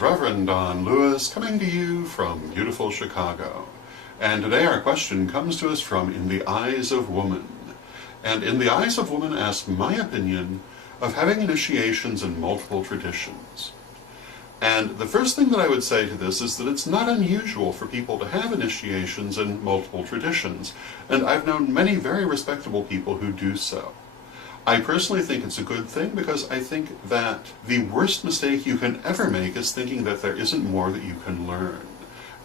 is Reverend Don Lewis coming to you from beautiful Chicago. And today our question comes to us from In the Eyes of Woman. And In the Eyes of Woman asks my opinion of having initiations in multiple traditions. And the first thing that I would say to this is that it's not unusual for people to have initiations in multiple traditions, and I've known many very respectable people who do so. I personally think it's a good thing because I think that the worst mistake you can ever make is thinking that there isn't more that you can learn.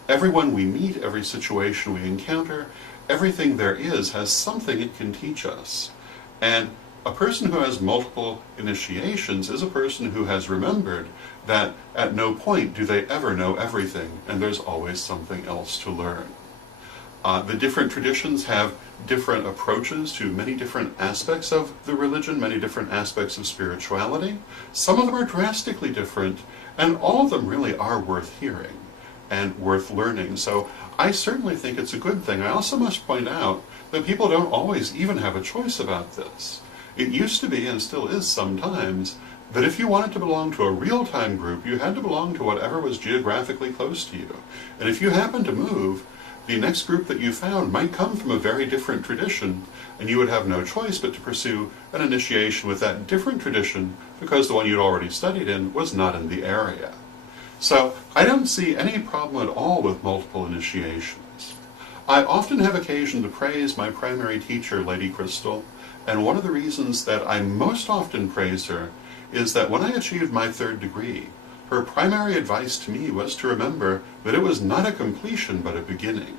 Everyone we meet, every situation we encounter, everything there is has something it can teach us. And a person who has multiple initiations is a person who has remembered that at no point do they ever know everything, and there's always something else to learn. The different traditions have different approaches to many different aspects of the religion, many different aspects of spirituality. Some of them are drastically different, and all of them really are worth hearing and worth learning. So I certainly think it's a good thing. I also must point out that people don't always even have a choice about this. It used to be, and still is sometimes, that if you wanted to belong to a real-time group, you had to belong to whatever was geographically close to you. And if you happened to move, the next group that you found might come from a very different tradition, and you would have no choice but to pursue an initiation with that different tradition because the one you'd already studied in was not in the area. So I don't see any problem at all with multiple initiations. I often have occasion to praise my primary teacher, Lady Crystal, and one of the reasons that I most often praise her is that when I achieved my 3rd degree, her primary advice to me was to remember that it was not a completion but a beginning,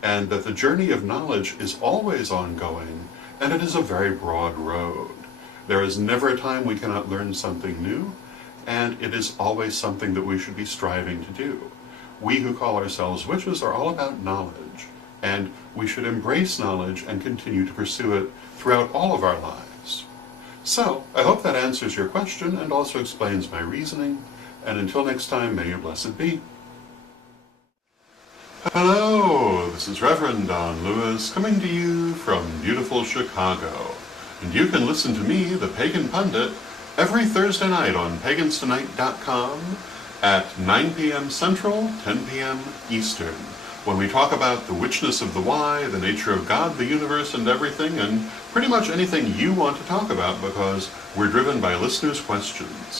and that the journey of knowledge is always ongoing, and it is a very broad road. There is never a time we cannot learn something new, and it is always something that we should be striving to do. We who call ourselves witches are all about knowledge, and we should embrace knowledge and continue to pursue it throughout all of our lives. So, I hope that answers your question and also explains my reasoning, and until next time, may you blessed be. Hello, this is Reverend Don Lewis coming to you from beautiful Chicago. And you can listen to me, the Pagan Pundit, every Thursday night on paganstonight.com at 9 p.m. Central, 10 p.m. Eastern, when we talk about the witchness of the why, the nature of God, the universe, and everything, and pretty much anything you want to talk about because we're driven by listeners' questions.